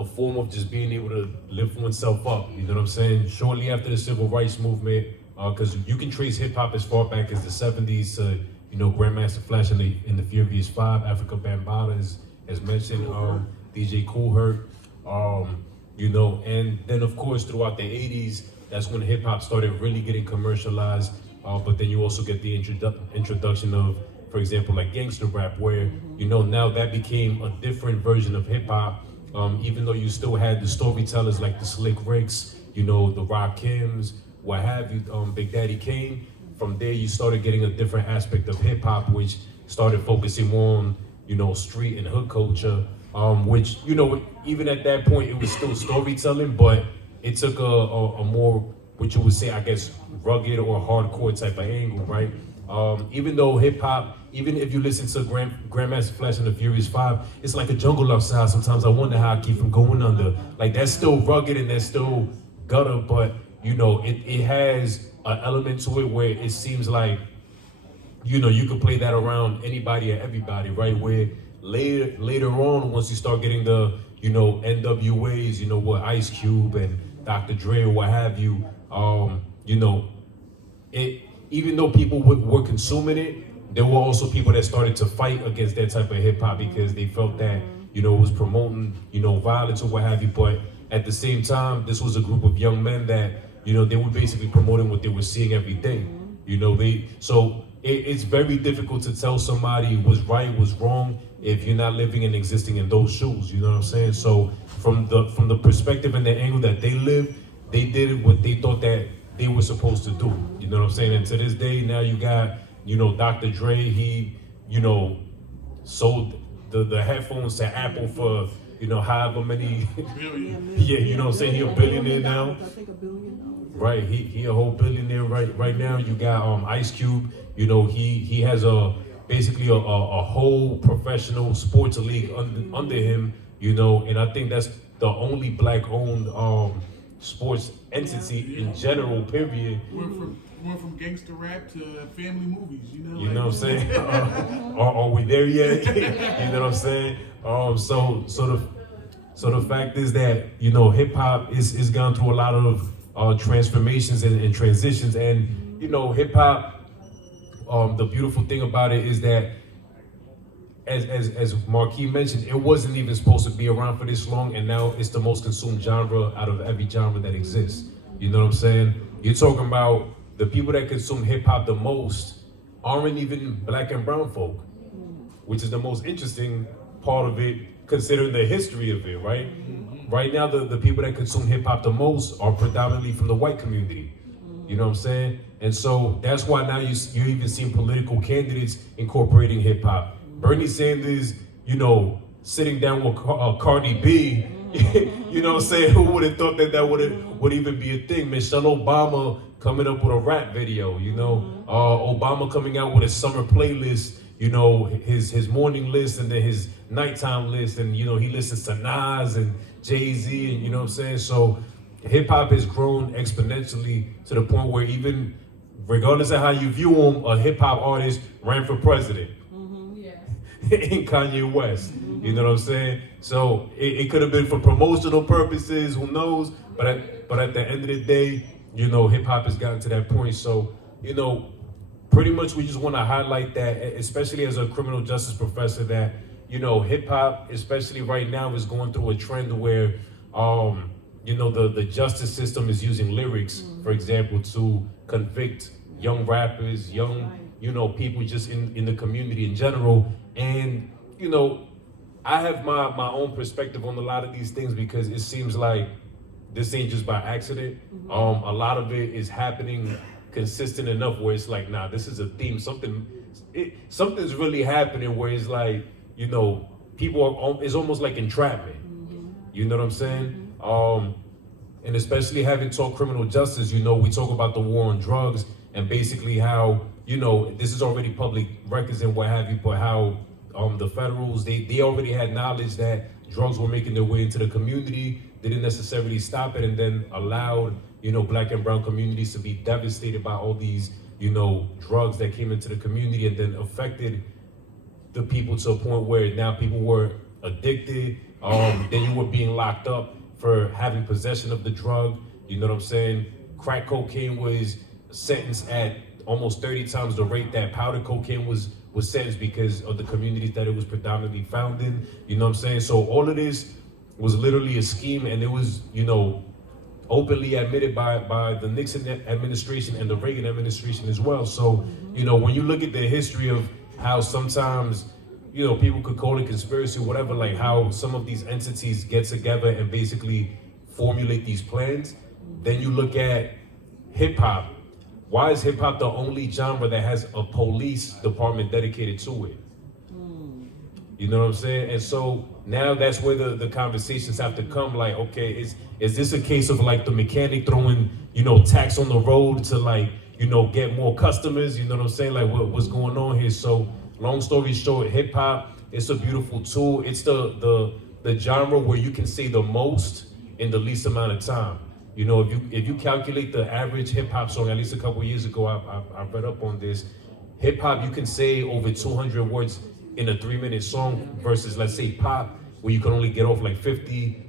a form of just being able to lift oneself up. You know what I'm saying? Shortly after the civil rights movement, because you can trace hip hop as far back as the '70s to Grandmaster Flash and the Furious Five, Africa Bambaataa as mentioned, DJ Kool Herc, and then of course throughout the '80s, that's when hip hop started really getting commercialized. But then you also get the introduction of, for example, like gangster rap, where now that became a different version of hip hop. Even though you still had the storytellers like the Slick Ricks, the Rakims, what have you, Big Daddy Kane. From there, you started getting a different aspect of hip hop, which started focusing more on, street and hood culture. Which, even at that point, it was still storytelling, but it took a more, what you would say, I guess, rugged or hardcore type of angle, right? Even though hip hop, even if you listen to Grandmaster Flash and the Furious Five, it's like a jungle outside. Sometimes I wonder how I keep from going under. Like, that's still rugged and that's still gutter, but it has an element to it where it seems like, you could play that around anybody and everybody, right? Where later on, once you start getting the, NWAs, what Ice Cube and Dr. Dre or what have you, even though people were consuming it, there were also people that started to fight against that type of hip hop because they felt that, it was promoting, violence or what have you. But at the same time, this was a group of young men that, they were basically promoting what they were seeing every day. It's very difficult to tell somebody was right, was wrong, if you're not living and existing in those shoes. You know what I'm saying? So from the perspective and the angle that they lived, they did what they thought that they were supposed to do. You know what I'm saying? And to this day, now you got, Dr. Dre, he, sold the headphones to Apple for, however many, yeah, you know what I'm saying? He a billionaire now. I think $1 billion. Right, he a whole billionaire right now. You got Ice Cube, he has basically a whole professional sports league under him, and I think that's the only black-owned sports entity in general, period. Went from gangster rap to family movies, You know what I'm saying? Are we there yet? You know what I'm saying? So the fact is that, hip hop is gone through a lot of transformations and transitions, and hip hop, the beautiful thing about it is that, as Marquis mentioned, it wasn't even supposed to be around for this long, and now it's the most consumed genre out of every genre that exists. You know what I'm saying? You're talking about the people that consume hip hop the most aren't even black and brown folk, which is the most interesting part of it, considering the history of it, right? Right now, the people that consume hip hop the most are predominantly from the white community. You know what I'm saying? And so that's why now you're even seeing political candidates incorporating hip hop. Bernie Sanders, sitting down with Cardi B, you know what I'm saying? Who would have thought that would even be a thing? Michelle Obama coming up with a rap video, Obama coming out with a summer playlist, his morning list and then his nighttime list, and he listens to Nas and Jay-Z, and you know what I'm saying? So hip hop has grown exponentially to the point where even regardless of how you view him, a hip hop artist ran for president. In Kanye West, you know what I'm saying? So it could have been for promotional purposes, who knows? But at the end of the day, hip hop has gotten to that point. So, pretty much we just want to highlight that, especially as a criminal justice professor, that, hip hop, especially right now, is going through a trend where, the justice system is using lyrics, for example, to convict young rappers, young, people just in the community in general. And, I have my own perspective on a lot of these things because it seems like this ain't just by accident. A lot of it is happening consistent enough where it's like, nah, this is a theme. Something's really happening where it's like, people it's almost like entrapment. You know what I'm saying? And especially having talked criminal justice, we talk about the war on drugs and basically how, this is already public records and what have you, but how the federals, they already had knowledge that drugs were making their way into the community. They didn't necessarily stop it and then allowed, black and brown communities to be devastated by all these, drugs that came into the community and then affected the people to a point where now people were addicted, Then you were being locked up for having possession of the drug. You know what I'm saying? Crack cocaine was sentenced at almost 30 times the rate that powder cocaine was sentenced because of the communities that it was predominantly found in. You know what I'm saying? So all of this was literally a scheme, and it was, openly admitted by the Nixon administration and the Reagan administration as well. So, when you look at the history of how sometimes, people could call it conspiracy or whatever, like how some of these entities get together and basically formulate these plans, then you look at hip hop. Why is hip hop the only genre that has a police department dedicated to it? You know what I'm saying? And so now that's where the conversations have to come. Like, okay, is this a case of like the mechanic throwing, tax on the road to like, get more customers? You know what I'm saying? Like what's going on here? So long story short, hip hop, it's a beautiful tool. It's the genre where you can say the most in the least amount of time. If you calculate the average hip hop song, at least a couple years ago, I read up on this. Hip hop, you can say over 200 words in a 3-minute song versus, let's say, pop, where you can only get off like 50,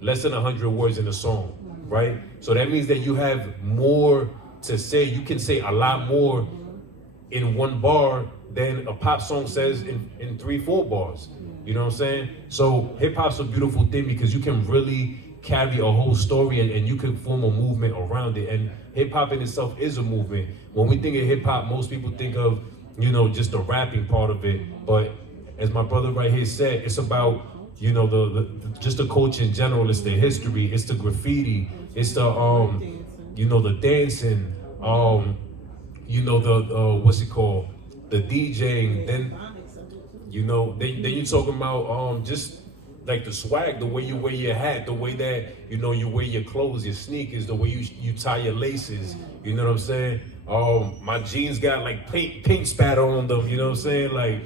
less than 100 words in a song, right? So that means that you have more to say. You can say a lot more in one bar than a pop song says in 3-4 bars. You know what I'm saying? So hip hop's a beautiful thing because you can really carry a whole story and you can form a movement around it. And hip hop in itself is a movement. When we think of hip hop, most people think of, just the rapping part of it. But as my brother right here said, it's about, just the culture in general. It's the history, it's the graffiti, it's the the dancing, what's it called? The DJing. Then then you're talking about just like the swag, the way you wear your hat, the way that you wear your clothes, your sneakers, the way you tie your laces. You know what I'm saying? My jeans got like paint spatter on them. You know what I'm saying? Like,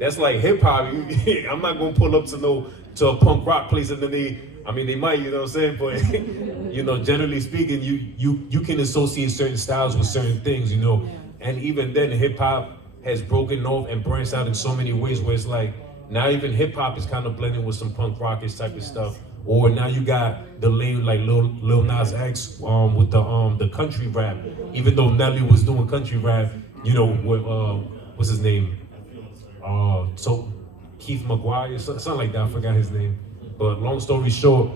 that's like hip hop. I'm not gonna pull up to a punk rock place and then they might. You know what I'm saying? But generally speaking, you can associate certain styles with certain things. And even then, hip hop has broken off and branched out in so many ways where it's like, now even hip hop is kind of blending with some punk rockish type of stuff. Or now you got the lane like Lil Nas X with the country rap. Even though Nelly was doing country rap, with what's his name? So Keith McGuire, something like that. I forgot his name. But long story short,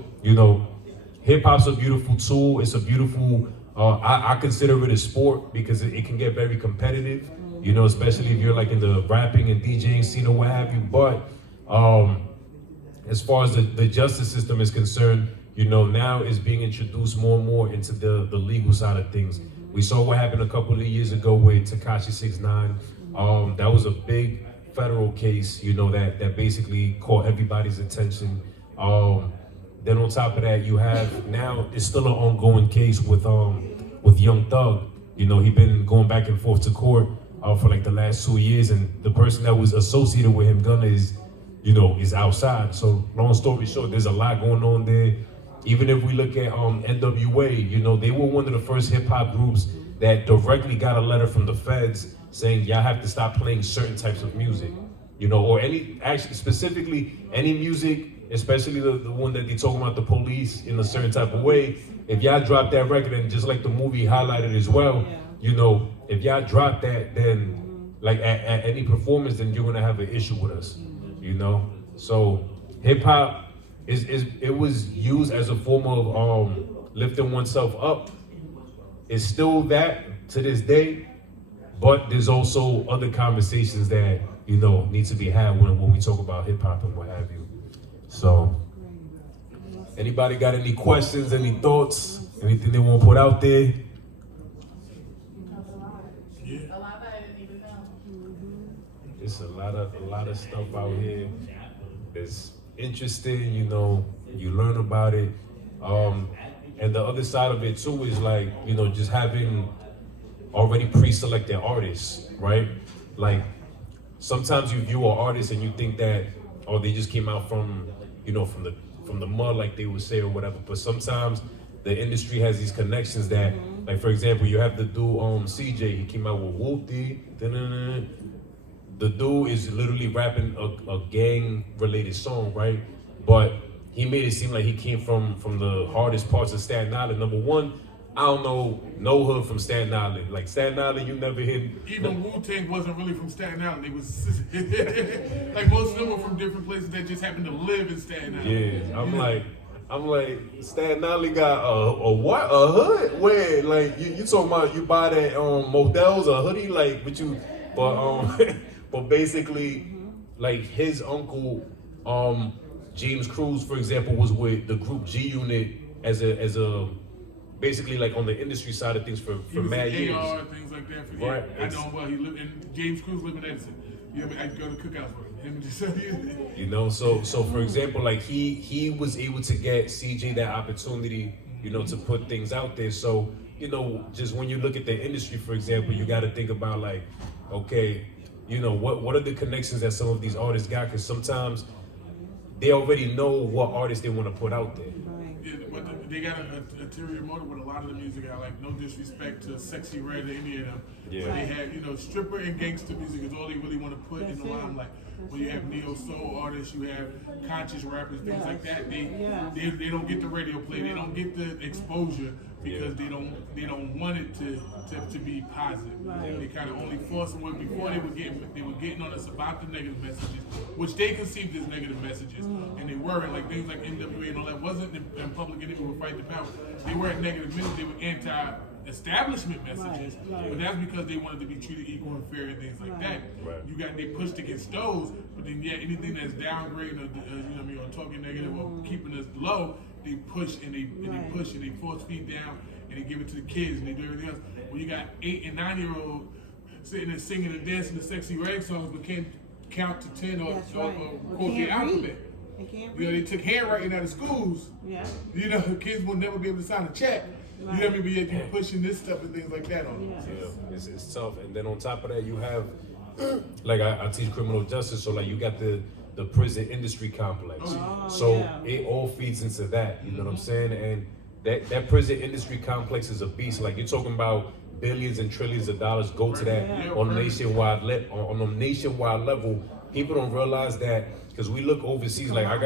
hip hop's a beautiful tool. It's a beautiful. I consider it a sport because it can get very competitive. Especially if you're like in the rapping and DJing scene or what have you. But as far as the justice system is concerned, now it's being introduced more and more into the legal side of things. We saw what happened a couple of years ago with Tekashi 6ix9ine. That was a big federal case, that basically caught everybody's attention. Then on top of that, you have now it's still an ongoing case with Young Thug. He's been going back and forth to court for like the last 2 years, and the person that was associated with him, Gunna, is outside. So long story short, there's a lot going on there. Even if we look at NWA, they were one of the first hip hop groups that directly got a letter from the feds saying y'all have to stop playing certain types of music, or specifically any music, especially the one that they talking about the police in a certain type of way. If y'all drop that record, and just like the movie highlighted as well, if y'all drop that, then like at any performance, then you're gonna have an issue with us, So hip hop it was used as a form of lifting oneself up. It's still that to this day, but there's also other conversations that need to be had when we talk about hip hop and what have you. So, anybody got any questions, any thoughts, anything they want to put out there? A lot that I didn't even know. It's a lot of stuff out here. It's interesting, you learn about it. And the other side of it too is like, just having already pre-selected artists, right? Like sometimes you view an artist and you think that, oh, they just came out from the mud, like they would say or whatever. But sometimes the industry has these connections that, like for example, you have the dude CJ. He came out with Whoopty. the dude is literally rapping a gang related song, right? But he made it seem like he came from the hardest parts of Staten Island. Number one, I don't know no hood from Staten Island. Like Staten Island, you never hit. Even Wu-Tang wasn't really from Staten Island. They was like most of them were from different places that just happened to live in Staten Island. Yeah, I'm like Staten Island got a what, a hood? Where like you talking about you buy that Models a hoodie like but you but but basically like his uncle James Cruz, for example, was with the group G Unit as a basically like on the industry side of things for He was mad in years. AR and things like that. For, Right. I know him well. He lived in James Cruz lived in Edison. You know what I mean? I'd go to cookouts with him. Him and just You know, so for example, like he was able to get CJ that opportunity, you know, to put things out there. So, you know, just when you look at the industry, for example, you got to think about like, okay, you know, what are the connections that some of these artists got? Because sometimes they already know what artists they want to put out there. yeah, but they got an ulterior motive with a lot of the music. I like no disrespect to Sexy Red or any of them. Yeah. But they had, you know, stripper and gangster music is all they really want to put in the limelight. When you have neo soul artists, you have conscious rappers, things like that. They don't get the radio play. They don't get the exposure because they don't want it to be positive. They kind of only force them. Before they were getting on us about the negative messages, which they conceived as negative messages, and they weren't. Like things like NWA and all that wasn't in public enemy would fight the power. They weren't negative messages. They were anti-establishment messages, but that's because they wanted to be treated equal and fair and things like that. Right. They pushed against those, but then anything that's downgrading or you know what I mean, or talking negative or keeping us low, they push and they push and they force feed down and they give it to the kids and they do everything else. When you got 8 and 9-year-olds sitting there singing and dancing the Sexy Red songs but can't count to 10 or quote the alphabet. You know, they took handwriting out of schools. Yeah. You know, kids will never be able to sign a check. You know what I mean? But yet you're pushing this stuff and things like that on them. Yeah, it's tough. And then on top of that, you have, like I teach criminal justice, so like you got the prison industry complex. It all feeds into that, you know what I'm saying? And that prison industry complex is a beast. Like you're talking about billions and trillions of dollars go to that on a nationwide level. People don't realize that because we look overseas. Like I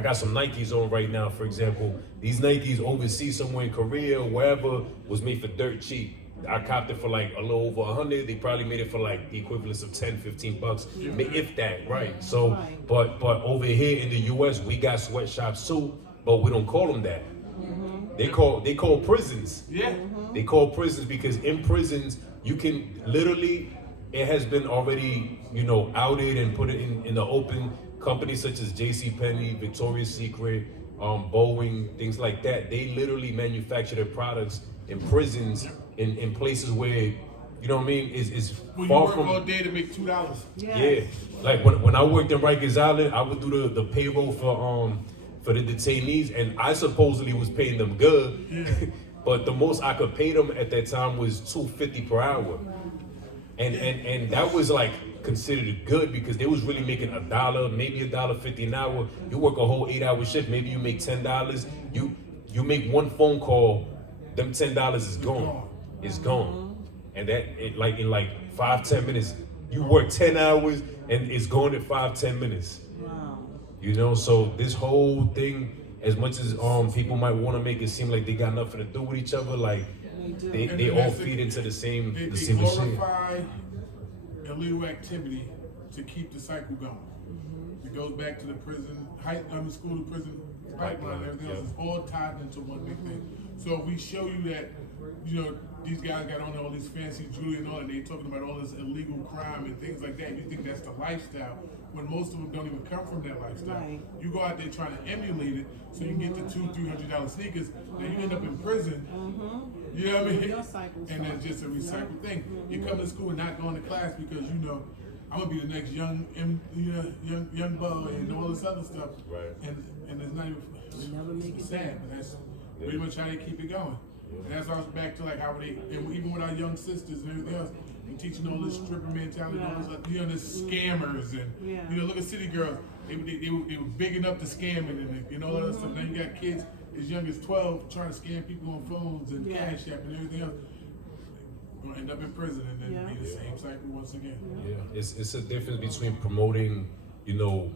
got some Nikes on right now, for example. These Nikes overseas somewhere in Korea, wherever, was made for dirt cheap. I copped it for like a little over 100. They probably made it for like the equivalence of 10, 15 bucks, if that, right? So, but over here in the U.S., we got sweatshops too, but we don't call them that. They call prisons. Yeah. They call prisons because in prisons you can literally. It has been already, you know, outed and put it in the open. Companies such as JCPenney, Victoria's Secret, Boeing, things like that. They literally manufacture their products in prisons, in places where, you know what I mean, is Well, far you work from. all day to make $2. Yeah, like when I worked in Rikers Island, I would do the payroll for the detainees, and I supposedly was paying them good, but the most I could pay them at that time was $250 per hour. And that was like considered good because they was really making $1, maybe $1.50 an hour. You work a whole 8-hour shift, maybe you make $10. You make one phone call, them $10 is gone. It's gone. And that in like 5-10 minutes, you work 10 hours and it's gone in 5-10 minutes. Wow. You know, so this whole thing, as much as people might want to make it seem like they got nothing to do with each other, like they all feed into the same They machine. glorify illegal activity to keep the cycle going. It goes back to the prison, school to prison pipeline and everything else. It's all tied into one big thing. So if we show you that, you know, these guys got on all these fancy jewelry and all, and they talking about all this illegal crime and things like that, and you think that's the lifestyle, when most of them don't even come from that lifestyle. You go out there trying to emulate it, so you can get the $200-$300 sneakers, and you end up in prison. You know what I mean? And then just a recycled thing. You come to school and not going to class because you know I'm gonna be the next young boy and all this other stuff. Right. And it's not even sad, but that's pretty much how they keep it going. And that's also back to like how they, and even with our young sisters and everything else, we teaching all this stripper mentality, all this, you know, this scammers and you know, look at City Girls. They were big enough to scam and all that other stuff. Now you got kids as young as 12 trying to scam people on phones and Cash App and everything else. gonna end up in prison and then be the same cycle once again. Yeah, it's a difference between promoting, you know,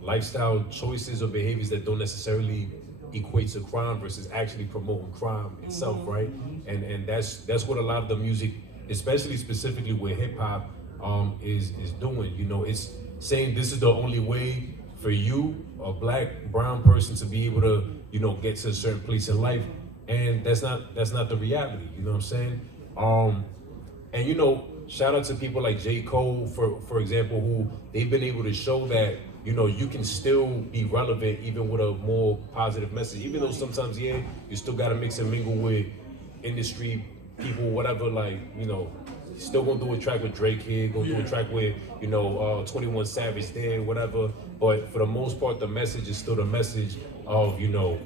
lifestyle choices or behaviors that don't necessarily equate to crime versus actually promoting crime itself, right? And that's what a lot of the music, especially specifically with hip hop, is doing. You know, it's saying this is the only way for you, a black, brown person, to be able to, you know, get to a certain place in life, and that's not the reality. You know what I'm saying? And you know, shout out to people like J. Cole, for example, who they've been able to show that, you know, you can still be relevant even with a more positive message. Even though sometimes, yeah, you still gotta mix and mingle with industry people, whatever, like, you know, still gonna do a track with Drake here, gonna do a track with, you know, 21 Savage there, whatever. But for the most part, the message is still the message of, you know,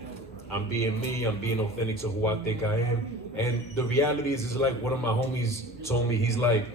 I'm being me, I'm being authentic to who I think I am. And the reality is like one of my homies told me, he's like,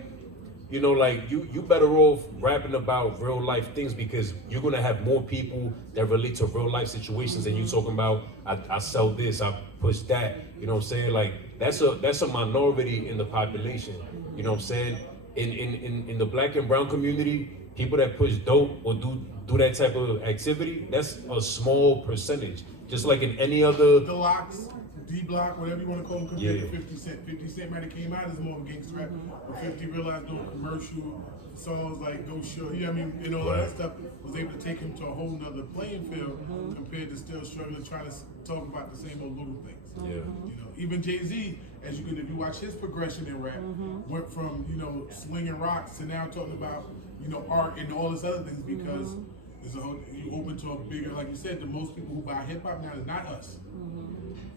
you know, like you better off rapping about real life things because you're gonna have more people that relate to real life situations than you talking about, I sell this, I push that, you know what I'm saying? Like that's a minority in the population, you know what I'm saying? In the black and brown community, people that push dope or do that type of activity, that's a small percentage. Just like in any other The Locks, D-Block, whatever you want to call them, compared to 50 Cent. 50 Cent might have came out as more of a gangster rap, but 50 realized doing commercial songs like Go Show, you know what I mean, and all that stuff, was able to take him to a whole nother playing field compared to still struggling trying to talk about the same old little things. Yeah. You know, even Jay-Z, as you can, if you watch his progression in rap, went from, you know, slinging rocks to now talking about, you know, art and all this other things because there's a whole, you open to a bigger, like you said, the most people who buy hip hop now is not us.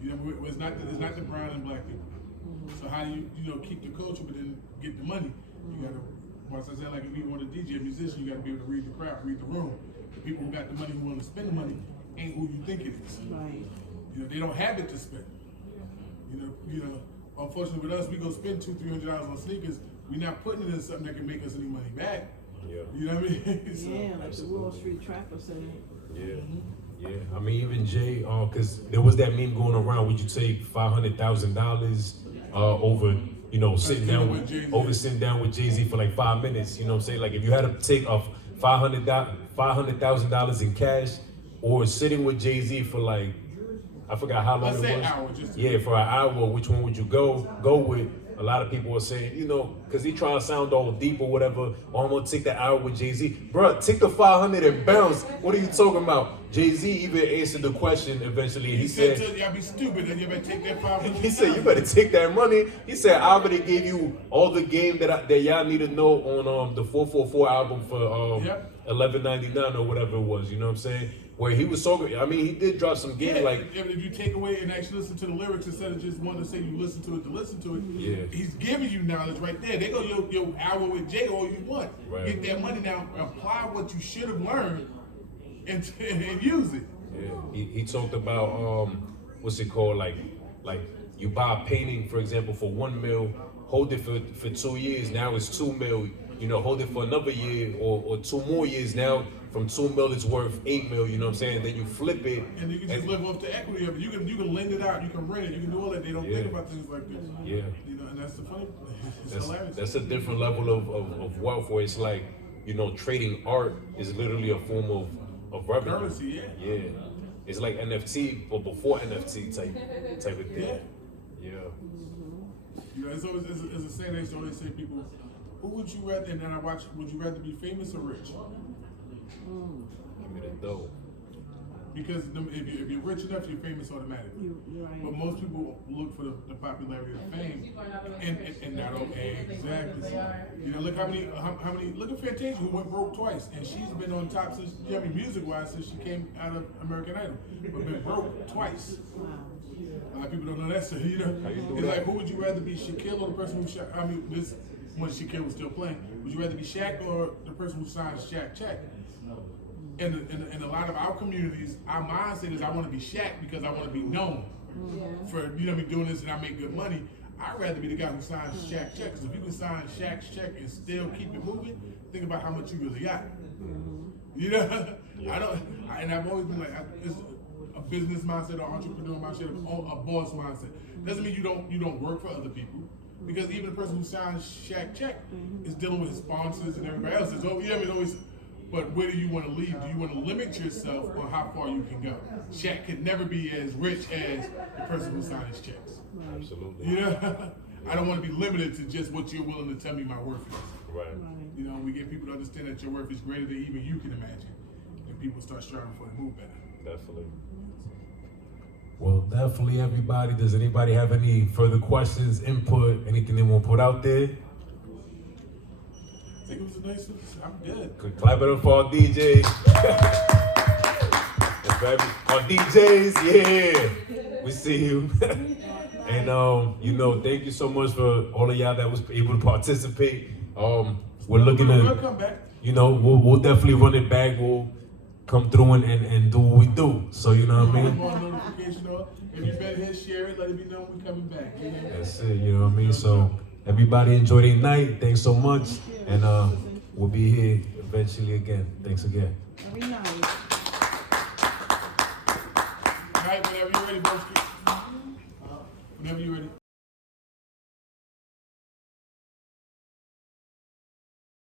You know, it's not the brown and black people. So how do you know, keep the culture but then get the money? You gotta, once I said, like if you want to DJ, a musician, you gotta be able to read the crowd, read the room. The people who got the money, who want to spend the money, ain't who you think it is. Right. You know, they don't have it to spend. You know. Unfortunately with us, we go spend $200-300 on sneakers. We're not putting it in something that can make us any money back. Yeah. You know what I mean? So, Yeah, like the Wall Street Trapper said. Yeah. Yeah, I mean, even Jay, because there was that meme going around. Would you take $500,000 over, you know, sitting down with Jay-Z for like 5 minutes? You know what I'm saying? Like, if you had to take off $500,000 in cash, or sitting with Jay-Z for like, I forgot how long let's it say was. an hour, just Yeah, for an hour. Which one would you go with? A lot of people are saying, you know, because he trying to sound all deep or whatever. Oh, I'm gonna take the hour with Jay-Z. Bruh, take the 500 and bounce. What are you talking about? Jay-Z even answered the question eventually. He said, y'all be stupid and you better take that 500. he said, you better take that money. He said, I already gave you all the game that y'all need to know on the 444 album for $11.99 or whatever it was. You know what I'm saying? Where he was so good. I mean, he did drop some game like. If you take away and actually listen to the lyrics instead of just wanting to say you listen to it, he's giving you knowledge right there. They go your hour with Jay all you want. Right. Get that money now, apply what you should have learned, and use it. Yeah, he talked about what's it called, like you buy a painting, for example, for $1 million, hold it for 2 years, now it's $2 million. You know, hold it for another year or 2 more years, now from $2 million it's worth $8 million. You know what I'm saying? Then you flip it, and you can just live off the equity of it. You can lend it out, you can rent it, you can do all that. They don't think about things like this. Yeah, you know, and that's the funny. It's hilarious. That's a different level of wealth, where it's like, you know, trading art is literally a form of revenue. Currency, yeah. It's like NFT, but before NFT type of thing. Yeah. You know, it's a saying they used to always say, people, who would you rather? And then I watch. Would you rather be famous or rich? Give me the dough. Because if you're rich enough, you're famous automatically. Right. But most people look for the popularity of fame, and not exactly. You know, look how many. Look at Fantasia, who went broke twice, and she's been on top since, I mean, music-wise, since she came out of American Idol, but been broke twice. Wow. A lot of people don't know that. So you know, it's like, who would you rather be, Shaquille or the person who shot? I mean, this when Shaquille was still playing, would you rather be Shaq or the person who signed Shaq check? In a lot of our communities, our mindset is I want to be Shaq because I want to be known for, you know, me doing this and I make good money. I'd rather be the guy who signs Shaq check, because if you can sign Shaq's check and still keep it moving, think about how much you really got. You know, and I've always been like, it's a business mindset, or entrepreneur mindset, or a boss mindset. Doesn't mean you don't work for other people. Because even the person who signs Shaq check is dealing with his sponsors and everybody else. It's always, but where do you want to lead? Do you want to limit yourself on how far you can go? Shaq could never be as rich as the person who signed his checks. Absolutely. You know, I don't want to be limited to just what you're willing to tell me my worth is. Right. You know, we get people to understand that your worth is greater than even you can imagine, and people start striving for the move better. Definitely. Well, definitely, everybody. Does anybody have any further questions, input, anything they want to put out there? I think it was a nice. I'm good. Good. Clap it up for our DJs. Our DJs, yeah. We see you. And you know, thank you so much for all of y'all that was able to participate. We're looking We'll at, come back. you know, we'll definitely run it back. We'll come through and do what we do. So you know what I mean? More notification on. If you've been here, share it. Let it be known we're coming back. You know? That's it. You know what I mean? So everybody enjoy their night. Thanks so much. And we'll be here eventually again. Thanks again. Every night. All right, whenever you're ready, Broski. Whenever you're ready.